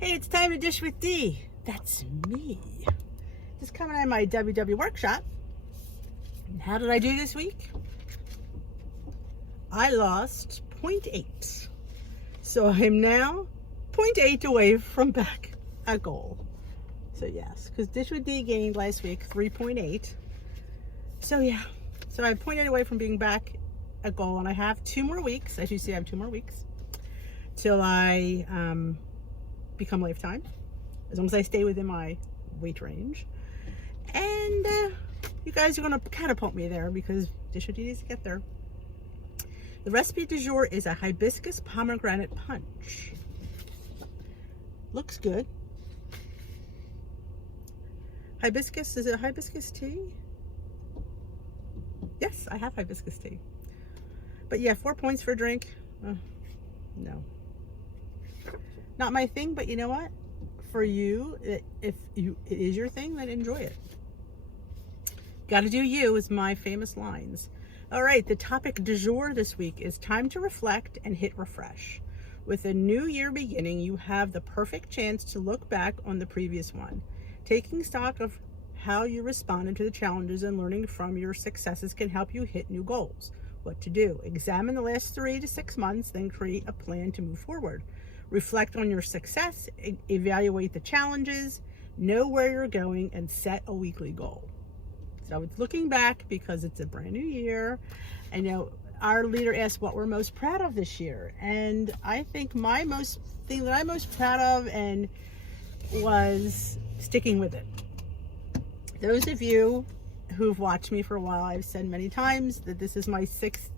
Hey, it's time to dish with D. That's me. Just coming out of my WW workshop. And how did I do this week? I lost 0.8. So I'm now 0.8 away from back at goal. So yes, because Dish with D gained last week 3.8. So yeah, so I'm 0.8 away from being back at goal, and I have 2 more weeks. As you see, I have 2 more weeks till I become lifetime, as long as I stay within my weight range. And you guys are going to catapult me there because Dish with D needs to get there. The recipe du jour is a hibiscus pomegranate punch. Looks good. Hibiscus, is it hibiscus tea? Yes, I have hibiscus tea. But yeah, 4 points for a drink. No. Not my thing, but you know what? For you, if it is your thing, then enjoy it. Gotta do you is my famous lines. All right, the topic du jour this week is time to reflect and hit refresh. With a new year beginning, you have the perfect chance to look back on the previous one. Taking stock of how you responded to the challenges and learning from your successes can help you hit new goals. What to do? Examine the last 3 to 6 months, then create a plan to move forward. Reflect on your success, evaluate the challenges, know where you're going, and set a weekly goal. So it's looking back because it's a brand new year. I know our leader asked what we're most proud of this year. And I think thing that I'm most proud of and was sticking with it. Those of you who've watched me for a while, I've said many times that this is my sixth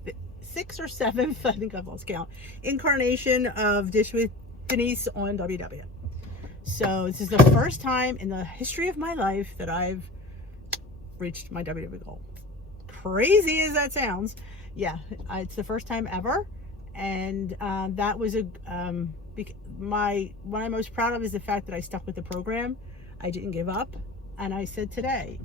or seventh, I think I've lost count, incarnation of Dish with Denise on WW. So this is the first time in the history of my life that I've reached my WW goal. Crazy as that sounds, yeah, it's the first time ever, and that was what I'm most proud of is the fact that I stuck with the program. I didn't give up, and I said today,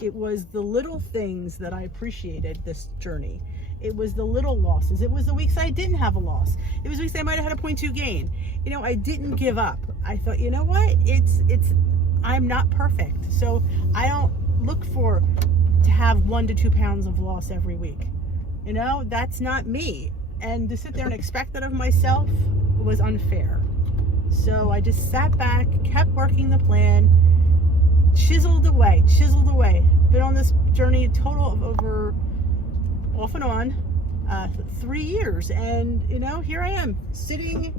it was the little things that I appreciated this journey. It was the little losses. It was the weeks I didn't have a loss. It was weeks I might have had a 0.2 gain. You know, I didn't give up. I thought, you know what? I'm not perfect. So I don't look to have 1 to 2 pounds of loss every week. You know, that's not me. And to sit there and expect that of myself was unfair. So I just sat back, kept working the plan, chiseled away. Been on this journey a total of over, off and on, 3 years. And, you know, here I am, sitting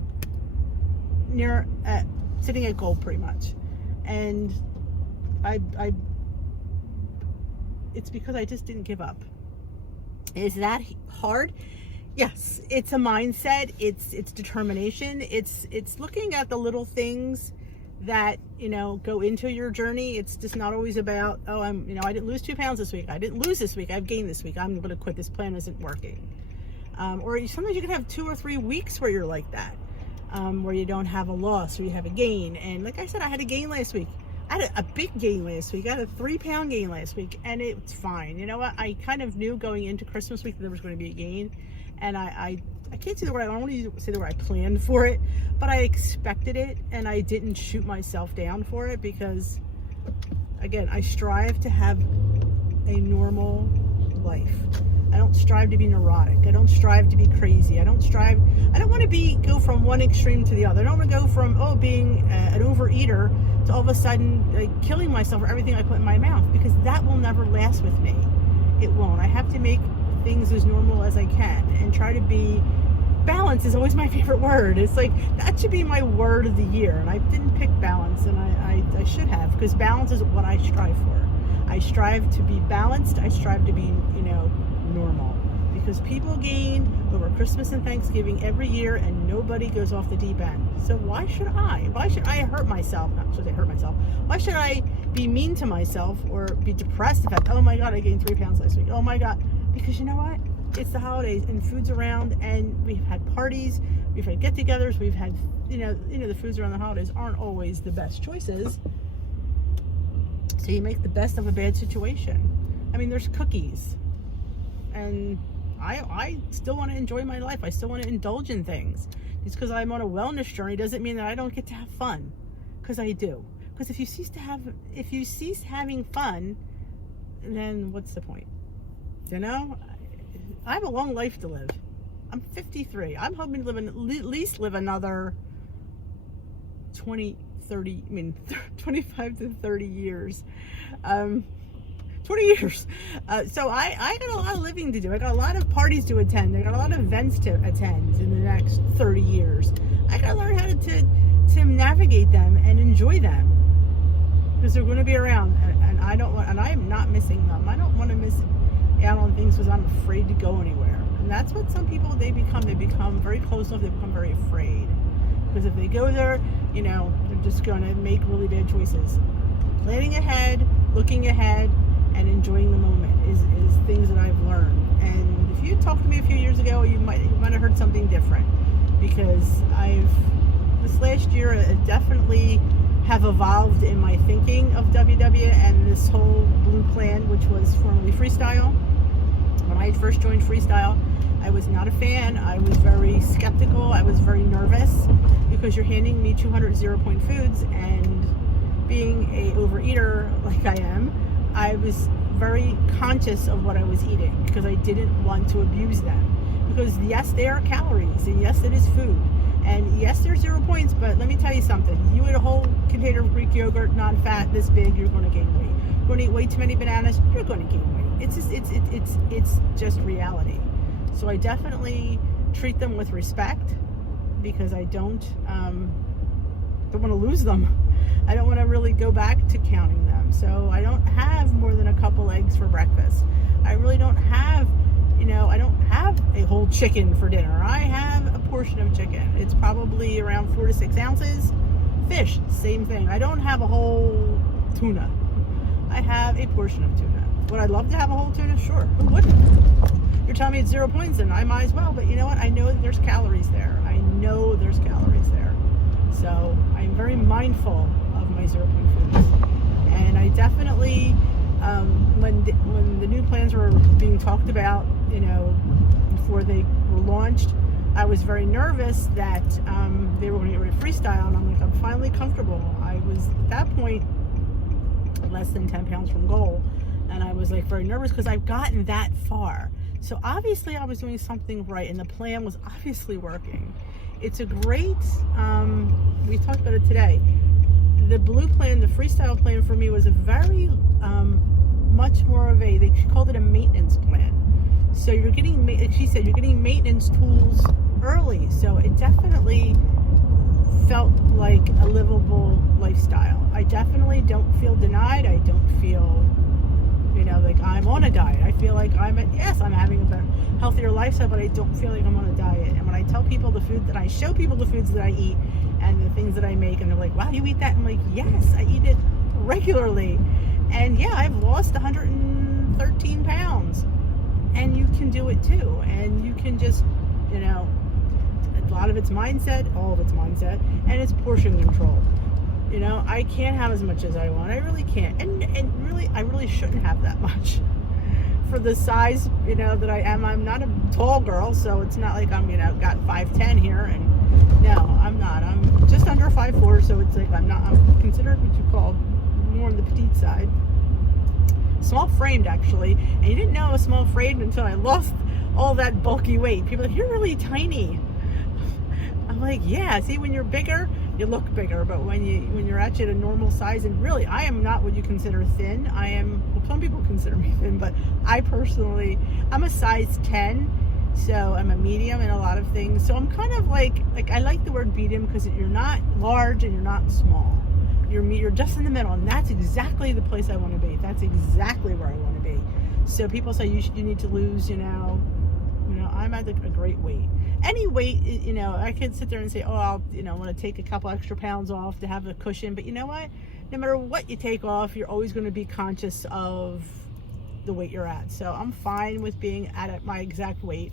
at goal pretty much. And it's because I just didn't give up. Is that hard? Yes, it's a mindset. It's determination. It's looking at the little things that, you know, go into your journey. It's just not always about, oh, I didn't lose 2 pounds this week. I didn't lose this week. I've gained this week. I'm going to quit. This plan isn't working. Or sometimes you can have 2 or 3 weeks where you're like that, where you don't have a loss or you have a gain. And like I said, I had a gain last week. I had a big gain last week. I had a 3-pound gain last week, and it's fine. You know what? I kind of knew going into Christmas week that there was going to be a gain, and I can't say the word. I don't want to say the word I planned for it, but I expected it, and I didn't shoot myself down for it because, again, I strive to have a normal life. I don't strive to be neurotic. I don't strive to be crazy. I don't want to go from one extreme to the other. I don't want to go from, being an overeater to all of a sudden killing myself for everything I put in my mouth, because that will never last with me. It won't. I have to make things as normal as I can and try to be. Balance is always my favorite word. It's like, that should be my word of the year, and I didn't pick balance, and I should have, because balance is what I strive for. I strive to be balanced. I strive to be, normal, because people gain over Christmas and Thanksgiving every year, and nobody goes off the deep end. So why should I hurt myself? Not should I hurt myself. Why should I be mean to myself or be depressed about, oh my God, I gained 3 pounds last week. Oh my God. Because you know what? It's the holidays and food's around, and we've had parties, we've had get-togethers, we've had, the foods around the holidays aren't always the best choices. So you make the best of a bad situation. I mean, there's cookies, and I still want to enjoy my life. I still want to indulge in things. Just because I'm on a wellness journey doesn't mean that I don't get to have fun, because I do. Because if you cease having fun, then what's the point? You know, I have a long life to live. I'm 53. I'm hoping to at least live another 25 to 30 years. 20 years. So I got a lot of living to do. I got a lot of parties to attend. I got a lot of events to attend in the next 30 years. I got to learn how to navigate them and enjoy them, because they're going to be around, and I don't want, and I am not missing them. I don't want to miss out on things because I'm afraid to go anywhere. And that's what some people, they become very closed off. They become very afraid, because if they go there, you know, they're just going to make really bad choices. Planning ahead, looking ahead, and enjoying the moment is things that I've learned. And if you talked to me a few years ago, you might have heard something different, because this last year definitely have evolved in my thinking of WW and this whole Blue Plan, which was formerly Freestyle. When I first joined Freestyle, I was not a fan. I was very skeptical. I was very nervous, because you're handing me 200 0-point foods, and being a overeater like I am, I was very conscious of what I was eating, because I didn't want to abuse them. Because yes, they are calories, and yes, it is food, and yes, there's 0 points, but let me tell you something. You eat a whole container of Greek yogurt, non-fat, this big, you're going to gain weight. You're going to eat way too many bananas, you're going to gain weight. It's just reality. So I definitely treat them with respect, because I don't want to lose them. I don't want to really go back to counting them. So I don't have more than a couple eggs for breakfast. I really don't have, I don't have a whole chicken for dinner. I have a portion of chicken. It's probably around 4 to 6 ounces. Fish, same thing. I don't have a whole tuna. I have a portion of tuna. Would I love to have a whole tuna? Sure. Who wouldn't? You're telling me it's 0 points, and I might as well. But you know what? I know that there's calories there. I know there's calories there. So I'm very mindful of my 0-point foods. And I definitely, when the new plans were being talked about, before they were launched, I was very nervous that they were going to get rid of Freestyle, and I'm like, I'm finally comfortable. I was at that point less than 10 pounds from goal, and I was like very nervous because I've gotten that far. So obviously I was doing something right, and the plan was obviously working. It's a great, we talked about it today. The Blue Plan, the Freestyle plan for me was a very much more of they called it a maintenance plan. So you're getting, she said, you're getting maintenance tools early. So it definitely felt like a livable lifestyle. I definitely don't feel denied. I don't feel, like I'm on a diet. I feel like I'm having a better, healthier lifestyle, but I don't feel like I'm on a diet. And when I tell people I show people the foods that I eat and the things that I make, and they're like, wow, you eat that? I'm like, yes, I eat it regularly. And yeah, I've lost 113 pounds. And you can do it too. And you can just, a lot of it's mindset, all of it's mindset, and it's portion control. I can't have as much as I want. I really can't. And really, I really shouldn't have that much. For the size, that I am, I'm not a tall girl, so it's not like I'm, got 5'10" here. And no, I'm not. I'm just under 5'4", so it's like I'm considered what you call more on the petite side. Small framed, actually. And you didn't know I was small framed until I lost all that bulky weight. People are like, you're really tiny. I'm like, yeah, see, when you're bigger, you look bigger, but when you're actually at a normal size, and really, I am not what you consider thin. I am, well, some people consider me thin, but I personally, I'm a size 10, so I'm a medium in a lot of things. So I'm kind of like I like the word medium because you're not large and you're not small. You're just in the middle, and that's exactly the place I want to be. That's exactly where I want to be. So people say you need to lose, I'm at a great weight. Any weight, I could sit there and say, oh, I'll, want to take a couple extra pounds off to have a cushion. But you know what? No matter what you take off, you're always going to be conscious of the weight you're at. So I'm fine with being at my exact weight.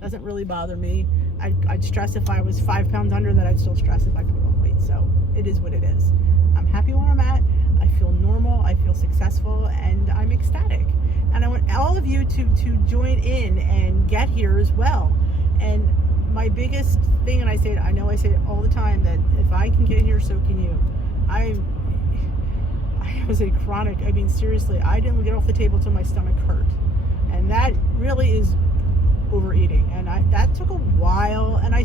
Doesn't really bother me. I'd stress if I was 5 pounds under that. I'd still stress if I put on weight. So it is what it is. I'm happy where I'm at. I feel normal. I feel successful, and I'm ecstatic. And I want all of you to join in and get here as well. And my biggest thing, and I say it all the time, that if I can get here, so can you. I was a chronic, I mean, seriously, I didn't get off the table till my stomach hurt. And that really is overeating. And that took a while, and I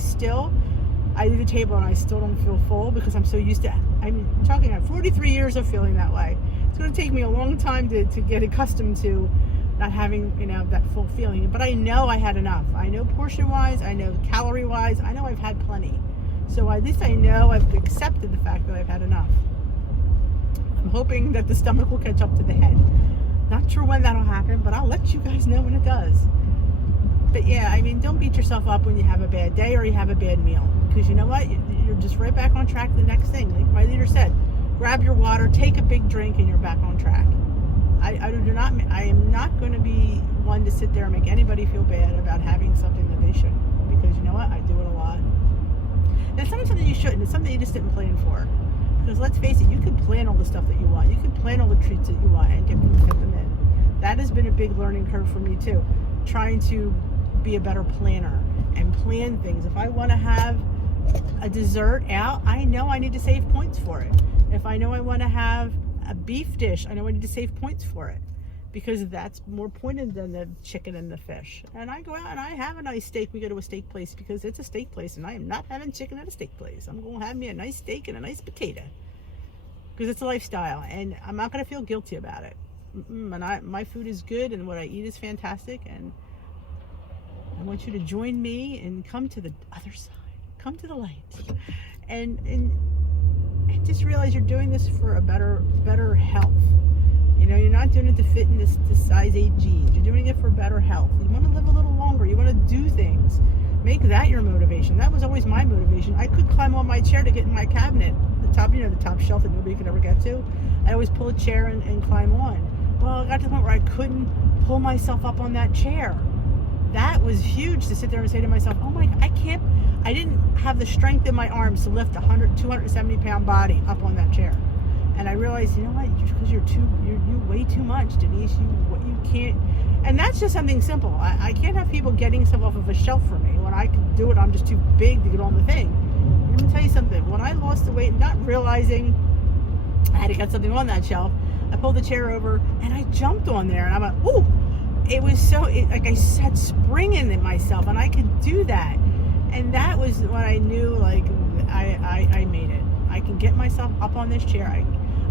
leave the table and I still don't feel full because I'm so used to, I'm talking about 43 years of feeling that way. It's going to take me a long time to get accustomed to not having, that full feeling. But I know I had enough. I know portion-wise, I know calorie-wise, I know I've had plenty. So at least I know I've accepted the fact that I've had enough. I'm hoping that the stomach will catch up to the head. Not sure when that'll happen, but I'll let you guys know when it does. But yeah, I mean, don't beat yourself up when you have a bad day or you have a bad meal. Because you know what? You're just right back on track to the next thing. Like my leader said, grab your water, take a big drink, and you're back on track. I am not going to be one to sit there and make anybody feel bad about having something that they shouldn't. Because you know what? I do it a lot. And it's not something you shouldn't. It's something you just didn't plan for. Because let's face it, you can plan all the stuff that you want. You can plan all the treats that you want and get them in. That has been a big learning curve for me too. Trying to be a better planner and plan things. If I want to have a dessert out, I know I need to save points for it. If I know I want to have a beef dish, I know I need to save points for it. Because that's more pointed than the chicken and the fish. And I go out and I have a nice steak. We go to a steak place because it's a steak place, and I am not having chicken at a steak place. I'm going to have me a nice steak and a nice potato because it's a lifestyle, and I'm not going to feel guilty about it. And my food is good, and what I eat is fantastic, and I want you to join me and come to the other side, come to the light, and just realize you're doing this for a better health. You're not doing it to fit in this size 8 jeans. You're doing it for better health. You want to live a little longer. You want to do things. Make that your motivation. That was always my motivation. I could climb on my chair to get in my cabinet. The top shelf that nobody could ever get to. I always pull a chair and climb on. Well, I got to the point where I couldn't pull myself up on that chair. That was huge to sit there and say to myself, oh my God, I didn't have the strength in my arms to lift a 270 pound body up on that chair. And I realized, you know what, because you're way too much, Denise, you can't, and that's just something simple. I can't have people getting stuff off of a shelf for me. When I can do it, I'm just too big to get on the thing. Let me tell you something, when I lost the weight, not realizing I had to get something on that shelf, I pulled the chair over and I jumped on there and I'm like, ooh, it was like I said, springing in myself, and I could do that. And that was when I knew, like, I made it. I can get myself up on this chair.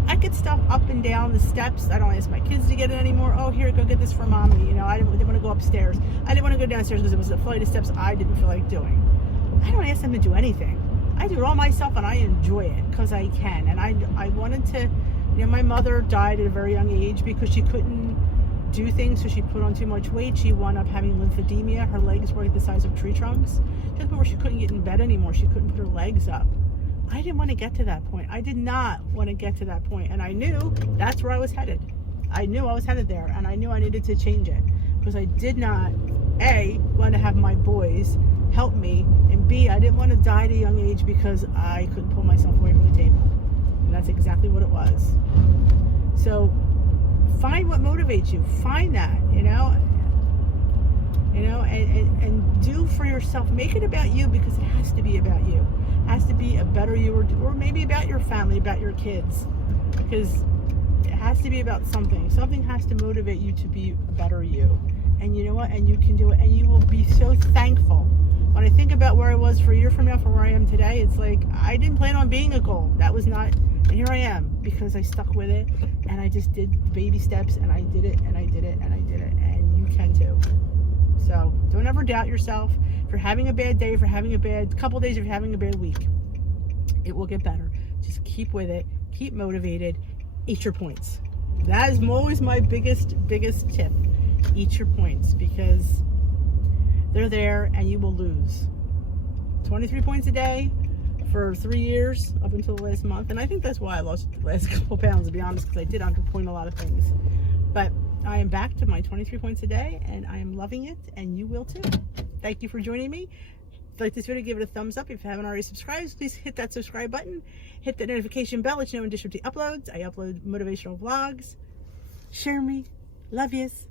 I could stuff up and down the steps. I don't ask my kids to get it anymore. Oh, here, go get this for mommy. I didn't want to go upstairs. I didn't want to go downstairs because it was a flight of steps I didn't feel like doing. I don't ask them to do anything. I do it all myself, and I enjoy it because I can. And I wanted to, my mother died at a very young age because she couldn't do things, so she put on too much weight. She wound up having lymphedema. Her legs were like the size of tree trunks. To the point where she couldn't get in bed anymore. She couldn't put her legs up. I didn't want to get to that point. I did not want to get to that point. And I knew that's where I was headed. I knew I was headed there, and I knew I needed to change it because I did not, A, want to have my boys help me, and B, I didn't want to die at a young age because I couldn't pull myself away from the table. And that's exactly what it was. So find what motivates you. Find that, and do for yourself. Make it about you because it has to be about you. It has to be a better you, or maybe about your family, about your kids, because it has to be about something. Something has to motivate you to be a better you. And you know what? And you can do it, and you will be so thankful. When I think about where I was for a year from now for where I am today, it's like I didn't plan on being a goal. That was not, and here I am because I stuck with it, and I just did baby steps, and I did it, and I did it, and I did it, and you can too. So don't ever doubt yourself. If you're having a bad day, if you're having a bad couple days, if you're having a bad week, it will get better. Just keep with it, keep motivated, eat your points. That is always my biggest tip. Eat your points because they're there and you will lose. 23 points a day for 3 years up until the last month, and I think that's why I lost the last couple pounds, to be honest, because I did underpoint a lot of things. But I am back to my 23 points a day, and I am loving it, and you will too. Thank you for joining me. If you like this video, give it a thumbs up. If you haven't already subscribed, please hit that subscribe button. Hit the notification bell, let you know when District uploads. I upload motivational vlogs. Share me. Love yous.